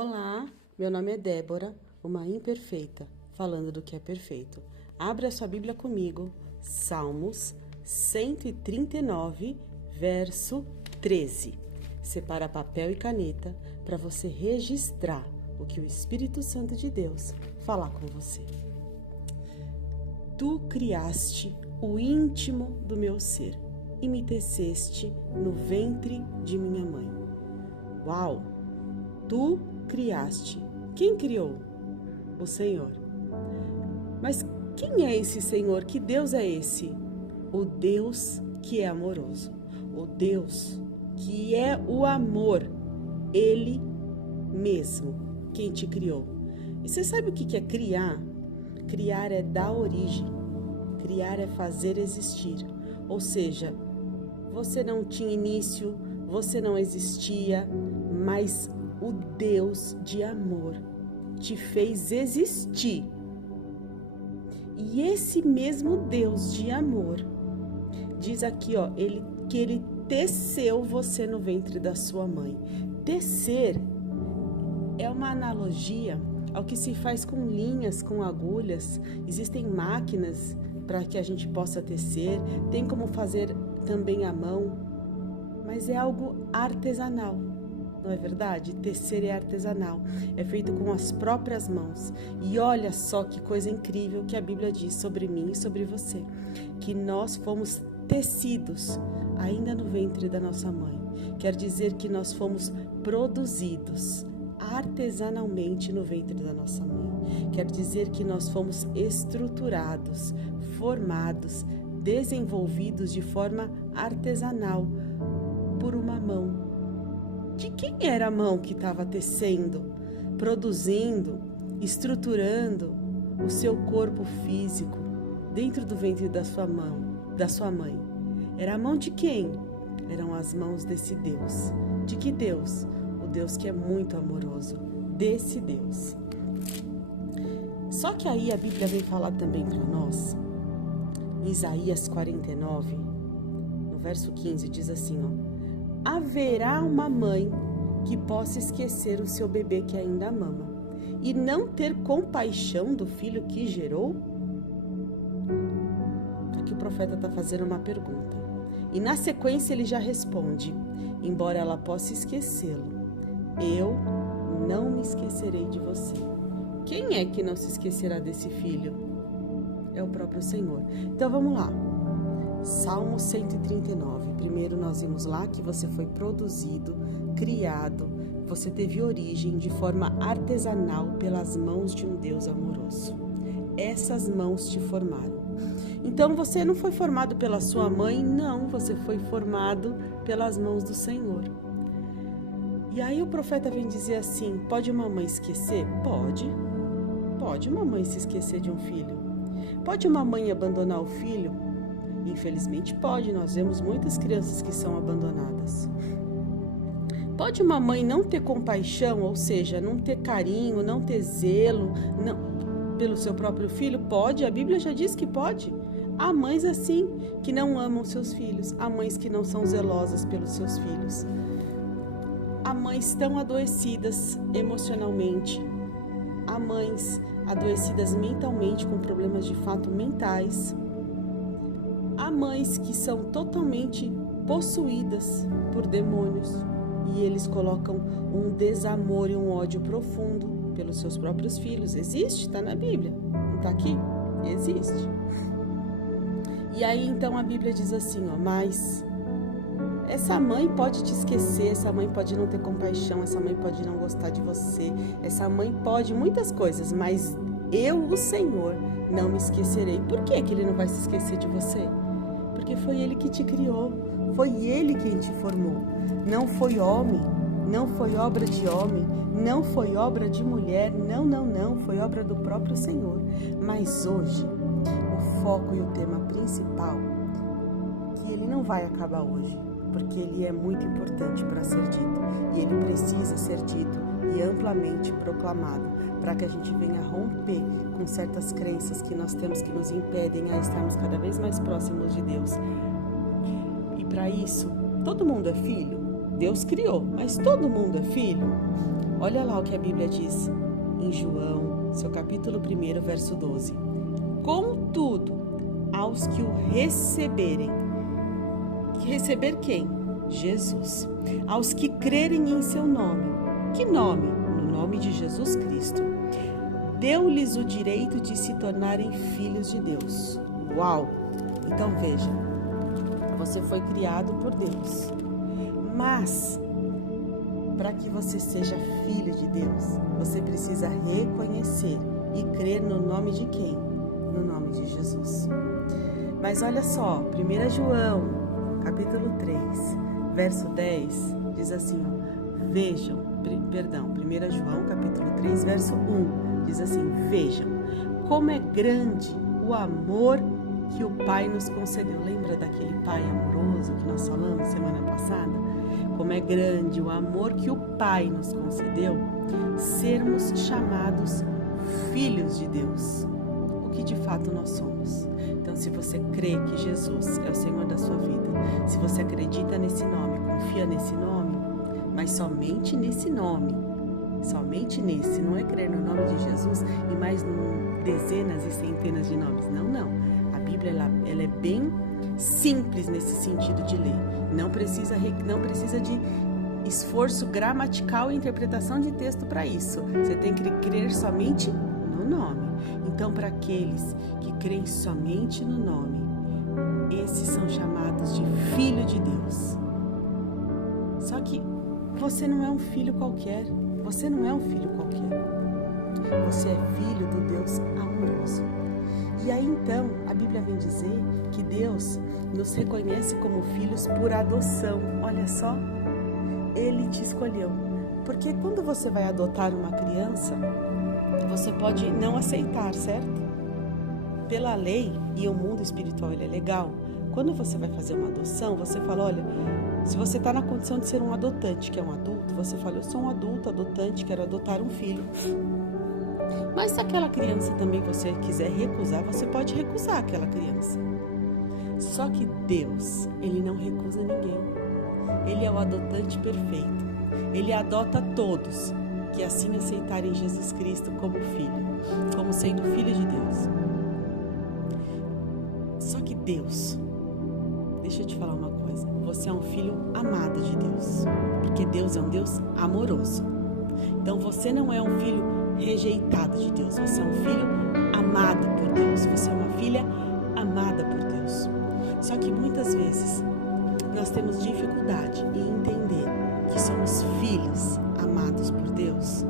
Olá, meu nome é Débora, uma imperfeita, falando do que é perfeito. Abra sua Bíblia comigo, Salmos 139, verso 13. Separa papel e caneta para você registrar o que o Espírito Santo de Deus falar com você. Tu criaste o íntimo do meu ser e me teceste no ventre de minha mãe. Uau! Tu criaste. Quem criou? O Senhor. Mas quem é esse Senhor? Que Deus é esse? O Deus que é amoroso. O Deus que é o amor. Ele mesmo, quem te criou. E você sabe o que é criar? Criar é dar origem. Criar é fazer existir. Ou seja, você não tinha início, você não existia, mas o Deus de amor te fez existir. E esse mesmo Deus de amor, diz aqui, que ele teceu você no ventre da sua mãe. Tecer é uma analogia ao que se faz com linhas, com agulhas. Existem máquinas para que a gente possa tecer, tem como fazer também à mão, mas é algo artesanal. Não é verdade? Tecer é artesanal, é feito com as próprias mãos. E olha só que coisa incrível que a Bíblia diz sobre mim e sobre você, que nós fomos tecidos ainda no ventre da nossa mãe. Quer dizer que nós fomos produzidos artesanalmente no ventre da nossa mãe. Quer dizer que nós fomos estruturados, formados, desenvolvidos de forma artesanal por uma mão. De quem era a mão que estava tecendo, produzindo, estruturando o seu corpo físico dentro do ventre da sua mãe? Era a mão de quem? Eram as mãos desse Deus. De que Deus? O Deus que é muito amoroso. Desse Deus. Só que aí a Bíblia vem falar também para nós, em Isaías 49, no verso 15, diz assim, haverá uma mãe que possa esquecer o seu bebê que ainda mama e não ter compaixão do filho que gerou? Aqui o profeta está fazendo uma pergunta. E na sequência ele já responde, embora ela possa esquecê-lo, eu não me esquecerei de você. Quem é que não se esquecerá desse filho? É o próprio Senhor. Então vamos lá. Salmo 139. Primeiro nós vimos lá que você foi produzido, criado, você teve origem de forma artesanal pelas mãos de um Deus amoroso. Essas mãos te formaram. Então você não foi formado pela sua mãe, não, você foi formado pelas mãos do Senhor. E aí o profeta vem dizer assim, pode uma mãe esquecer? Pode. Pode uma mãe se esquecer de um filho. Pode uma mãe abandonar o filho? Infelizmente pode, nós vemos muitas crianças que são abandonadas. Pode uma mãe não ter compaixão, ou seja, não ter carinho, não ter zelo pelo seu próprio filho? Pode, a Bíblia já diz que pode. Há mães assim, que não amam seus filhos, há mães que não são zelosas pelos seus filhos. Há mães tão adoecidas emocionalmente, há mães adoecidas mentalmente com problemas de fato mentais. Há mães que são totalmente possuídas por demônios e eles colocam um desamor e um ódio profundo pelos seus próprios filhos. Existe, está na Bíblia, não está aqui? Existe. E aí então a Bíblia diz assim, mas essa mãe pode te esquecer, essa mãe pode não ter compaixão, essa mãe pode não gostar de você, essa mãe pode muitas coisas, mas eu, o Senhor, não me esquecerei. Por que ele não vai se esquecer de você? Porque foi Ele que te criou, foi Ele quem te formou. Não foi homem, não foi obra de homem, não foi obra de mulher, não, foi obra do próprio Senhor. Mas hoje, o foco e o tema principal, que ele não vai acabar hoje, porque ele é muito importante para ser dito, e ele precisa ser dito e amplamente proclamado, para que a gente venha romper com certas crenças que nós temos que nos impedem a estarmos cada vez mais próximos de Deus. E para isso, todo mundo é filho? Deus criou, mas todo mundo é filho? Olha lá o que a Bíblia diz em João, seu capítulo 1, verso 12. Contudo, aos que o receberem. Receber quem? Jesus. Aos que crerem em seu nome. Que nome? No nome de Jesus Cristo. Deu-lhes o direito de se tornarem filhos de Deus. Uau! Então veja, você foi criado por Deus. Mas, para que você seja filho de Deus, você precisa reconhecer e crer no nome de quem? No nome de Jesus. Mas olha só, 1 João, capítulo 3, verso 10, diz assim, vejam, 1 João, capítulo 3, verso 1, diz assim, vejam, como é grande o amor que o Pai nos concedeu. Lembra daquele Pai amoroso que nós falamos semana passada? Como é grande o amor que o Pai nos concedeu, sermos chamados filhos de Deus, o que de fato nós somos. Então, se você crê que Jesus é o Senhor da sua vida, se você acredita nesse nome, confia nesse nome, mas somente nesse nome, somente nesse, não é crer no nome de Jesus e mais dezenas e centenas de nomes, não. A Bíblia ela é bem simples nesse sentido de ler. Não precisa de esforço gramatical e interpretação de texto para isso. Você tem que crer somente no nome. Então, para aqueles que creem somente no nome, esses são chamados de filho de Deus. Só que você não é um filho qualquer. Você não é um filho qualquer. Você é filho do Deus amoroso. E aí então, a Bíblia vem dizer que Deus nos reconhece como filhos por adoção. Olha só, Ele te escolheu. Porque quando você vai adotar uma criança, você pode não aceitar, certo? Pela lei, e o mundo espiritual ele é legal, quando você vai fazer uma adoção, você fala, olha, se você está na condição de ser um adotante, que é um adulto, você fala, eu sou um adulto, adotante, quero adotar um filho. Mas se aquela criança também você quiser recusar, você pode recusar aquela criança. Só que Deus, Ele não recusa ninguém. Ele é o adotante perfeito. Ele adota todos que assim aceitarem Jesus Cristo como filho, como sendo filho de Deus. Só que Deus, deixa eu te falar uma coisa, você é um filho amado de Deus, porque Deus é um Deus amoroso. Então você não é um filho rejeitado de Deus, você é um filho amado por Deus, você é uma filha amada por Deus. Só que muitas vezes nós temos dificuldade em entender que somos filhos amados por Deus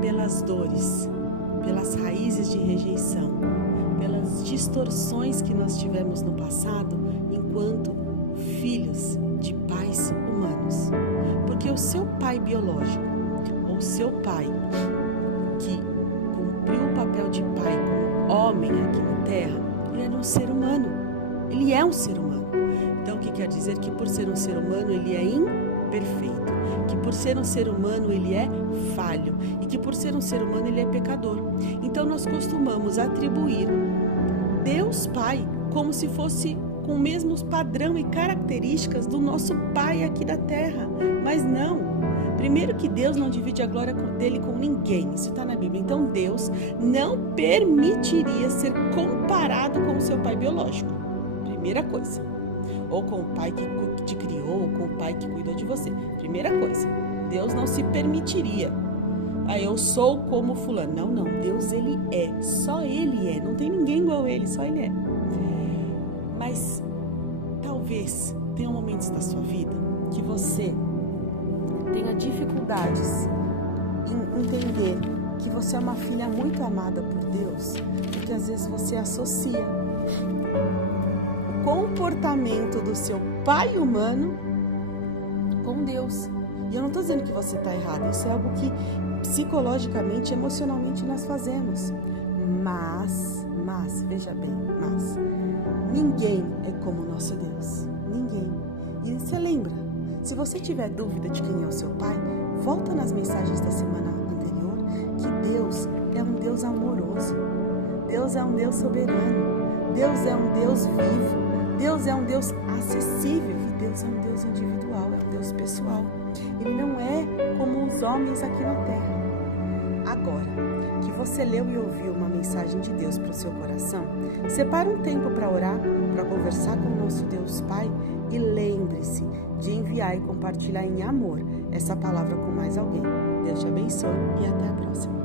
pelas dores, pelas raízes de rejeição, pelas distorções que nós tivemos no passado enquanto filhos de pais humanos. Porque o seu pai biológico, ou seu pai que cumpriu o papel de pai como homem aqui na terra, ele era um ser humano. Ele é um ser humano. Então, o que quer dizer? Que por ser um ser humano, ele é imperfeito. Que por ser um ser humano, ele é falho. E que por ser um ser humano, ele é pecador. Então, nós costumamos atribuir Deus Pai como se fosse com o mesmo padrão e características do nosso Pai aqui da terra. Mas não. Primeiro que Deus não divide a glória dele com ninguém. Isso está na Bíblia. Então, Deus não permitiria ser comparado com o seu pai biológico. Primeira coisa. Ou com o pai que te criou, ou com o pai que cuidou de você. Primeira coisa. Deus não se permitiria. Eu sou como fulano. Não. Deus, ele é. Só ele é. Não tem ninguém igual a ele. Só ele é. Mas, talvez, tenha momentos da sua vida que você tenha dificuldades em entender que você é uma filha muito amada por Deus, porque às vezes você associa o comportamento do seu pai humano com Deus. E eu não estou dizendo que você está errado, isso é algo que psicologicamente, emocionalmente nós fazemos. Mas, veja bem, ninguém é como o nosso Deus. Ninguém. E você lembra? Se você tiver dúvida de quem é o seu pai, volta nas mensagens da semana anterior, que Deus é um Deus amoroso, Deus é um Deus soberano, Deus é um Deus vivo, Deus é um Deus acessível e Deus é um Deus individual, é um Deus pessoal. Ele não é como os homens aqui na terra. Agora que você leu e ouviu uma mensagem de Deus para o seu coração, separe um tempo para orar, para conversar com o nosso Deus Pai e lembre-se de enviar e compartilhar em amor essa palavra com mais alguém. Deus te abençoe e até a próxima.